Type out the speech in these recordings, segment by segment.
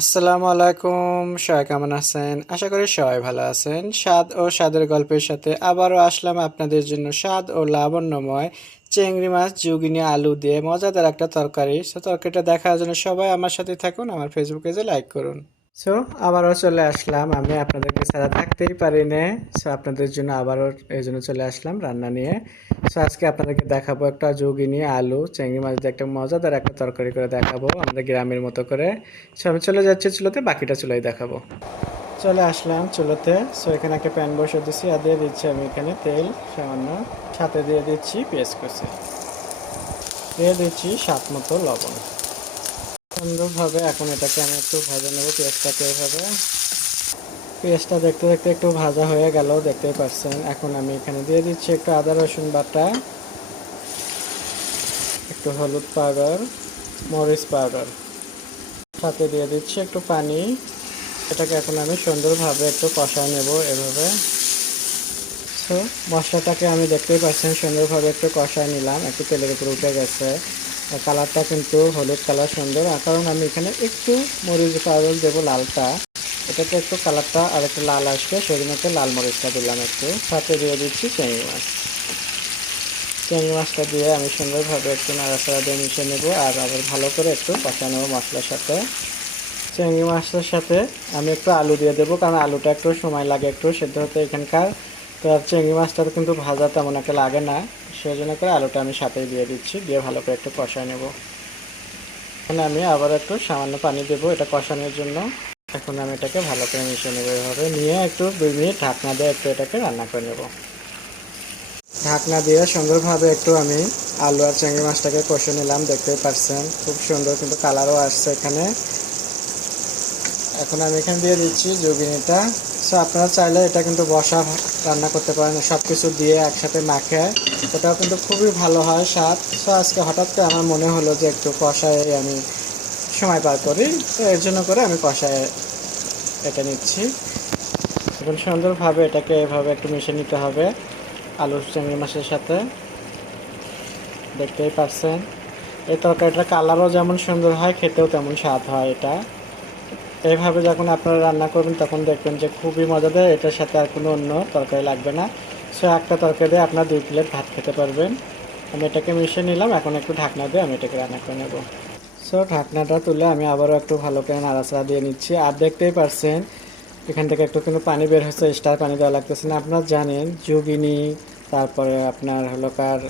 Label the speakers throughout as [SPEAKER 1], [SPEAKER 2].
[SPEAKER 1] আসসালামু আলাইকুম, সবাই কেমন আছেন? আশা করি সবাই ভালো আছেন। স্বাদ ও স্বাদের গল্পের সাথে আবারও আসলাম আপনাদের জন্য স্বাদ ও লাবণ্যময় চিংড়ি মাছ জুগিনি আলু দিয়ে মজাদার একটা তরকারি। সো তরকারিটা দেখার জন্য সবাই আমার সাথে থাকুন, আমার ফেসবুকে যে লাইক করুন। সো আবারও চলে আসলাম। আমি আপনাদেরকে ছাড়া থাকতেই পারি না সো আপনাদের জন্য আবারও এই জন্য চলে আসলাম রান্না নিয়ে। সো আজকে আপনাদেরকে দেখাবো একটা জুগিনি আলু। চিংড়ি মাছ দিয়ে একটা মজাদার একটা তরকারি করে দেখাবো আমাদের গ্রামের মতো করে। সো আমি চলে যাচ্ছি চুলোতে, বাকিটা চুলাই দেখাবো। চলে আসলাম চুলোতে। সো এখানে একটা প্যান বসে দিচ্ছি আর দিয়ে দিচ্ছি আমি এখানে তেল সামান্য। সাথে দিয়ে দিচ্ছি পেঁয়াজ কষে দিয়ে দিচ্ছি স্বাদ মতো লবণ। সুন্দরভাবে এখন এটাকে আমি একটু ভাজা নেব পেঁয়াজটাকে এভাবে পেঁয়াজটা দেখতে দেখতে একটু ভাজা হয়ে গেল, দেখতেই পাচ্ছেন। এখন আমি এখানে দিয়ে দিচ্ছি একটু আদা, রসুন বাটা, একটু হলুদ পাউডার, মরিচ পাউডার। সাথে দিয়ে দিচ্ছি একটু পানি। এটাকে এখন আমি সুন্দরভাবে একটু কষায় নেব এভাবে। সো মশলাটাকে আমি দেখতেই পাচ্ছেন, সুন্দরভাবে একটু কষায় নিলাম, একটু তেলের উপর উঠে গেছে। কালারটা কিন্তু হলুদ কালার সুন্দর। কারণ আমি এখানে একটু মরিচ পাউডার দেবো লালটা। এটাতে একটু কালারটা আর একটু লাল আসবে, সেজন্য একটু লাল মরিচটা দিলাম একটু। সাথে দিয়ে দিচ্ছি চিংড়ি মাছ। চিংড়ি মাছটা দিয়ে আমি সুন্দরভাবে একটু নাড়াচাড়া দিয়ে মিশিয়ে নেব আর আবার ভালো করে একটু কষা নেব মশলার সাথে। চিংড়ি মাছের সাথে আমি একটু আলু দিয়ে দেবো, কারণ আলুটা একটু সময় লাগে একটু সেদ্ধ হতে। এখানকার তো আর চিংড়ি মাছটা কিন্তু ভাজা তেমন একটা লাগে না। সেই জন্য করে আলুটা আমি সাথেই দিয়ে দিচ্ছি, দিয়ে ভালো করে একটু কষায় নেব। এখানে আমি আবার একটু সামান্য পানি দেবো এটা কষানোর জন্য। এখন আমি এটাকে ভালো করে মিশিয়ে নেব এভাবে। নিয়ে একটু দুই মিনিট ঢাকনা দিয়ে একটু এটাকে রান্না করে নেব। ঢাকনা দিয়ে সুন্দরভাবে একটু আমি আলু আর চিংড়ি মাছটাকে কষে নিলাম, দেখতেই পাচ্ছেন। খুব সুন্দর কিন্তু কালারও আসছে এখানে। এখন আমি এখানে দিয়ে দিচ্ছি যোগিনীটা। সো আপনারা চাইলে এটা কিন্তু বসা রান্না করতে পারেন সব কিছু দিয়ে একসাথে মাখে। ওটাও কিন্তু খুবই ভালো হয় স্বাদ। সো আজকে হঠাৎ করে আমার মনে হলো যে একটু কষায় আমি সময় পার করি। তো এর জন্য করে আমি কষায় এটা নিচ্ছি। এখন সুন্দরভাবে এটাকে এভাবে একটু মিশে নিতে হবে আলু চিংড়ি মাছের সাথে। দেখতেই পাচ্ছেন। এই তরকারিটার কালারও যেমন সুন্দর হয়, খেতেও তেমন স্বাদ হয় এটা। এইভাবে যখন আপনারা রান্না করবেন, তখন দেখবেন যে খুবই মজাদার এটার সাথে আর কোনো অন্য তরকারি লাগবে না। সো একটা তরকারি দিয়ে আপনার দুই প্লেট ভাত খেতে পারবেন। আমি এটাকে মিশিয়ে নিলাম। এখন একটু ঢাকনা দিয়ে আমি এটাকে রান্না করে নেব। সো ঢাকনাটা তুলে আমি আবারও একটু ভালো করে নাড়াচাড়া দিয়ে নিচ্ছি। আর দেখতেই পারছেন, এখান থেকে একটু কিন্তু পানি বের হচ্ছে। স্টার পানি দেওয়া লাগতেছে না। আপনারা জানেন, যোগিনী, তারপরে আপনার হলো কার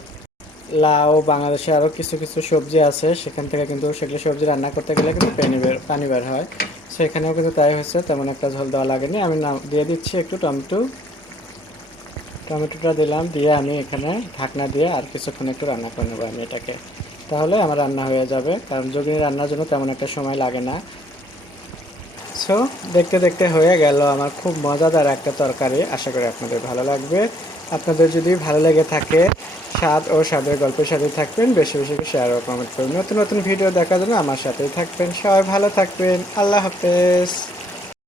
[SPEAKER 1] লাউ, বাংলাদেশে আরও কিছু কিছু সবজি আছে, সেখান থেকে কিন্তু সেগুলো সবজি রান্না করতে গেলে কিন্তু পানি বের পানি বের হয়। সো এখানেও কিন্তু তাই হচ্ছে তেমন একটা ঝোল দেওয়া লাগেনি। আমি নাম দিয়ে দিচ্ছি একটু টমেটো। টমেটোটা দিলাম, দিয়ে আমি এখানে ঢাকনা দিয়ে আর কিছুক্ষণ একটু রান্না করে নেব আমি এটাকে। তাহলে আমার রান্না হয়ে যাবে, কারণ যোগিনী রান্নার জন্য তেমন একটা সময় লাগে না। সো দেখতে দেখতে হয়ে গেল আমার খুব মজাদার একটা তরকারি। আশা করি আপনাদের ভালো লাগবে। আপনাদের যদি ভালো লেগে থাকে, স্বাদ ও স্বাদের গল্পের সাথে থাকবেন। বেশি বেশি শেয়ার ও কমেন্ট করবেন নতুন নতুন ভিডিও দেখার জন্য আমার সাথেই থাকবেন। সবাই ভালো থাকবেন। আল্লাহ হাফেজ।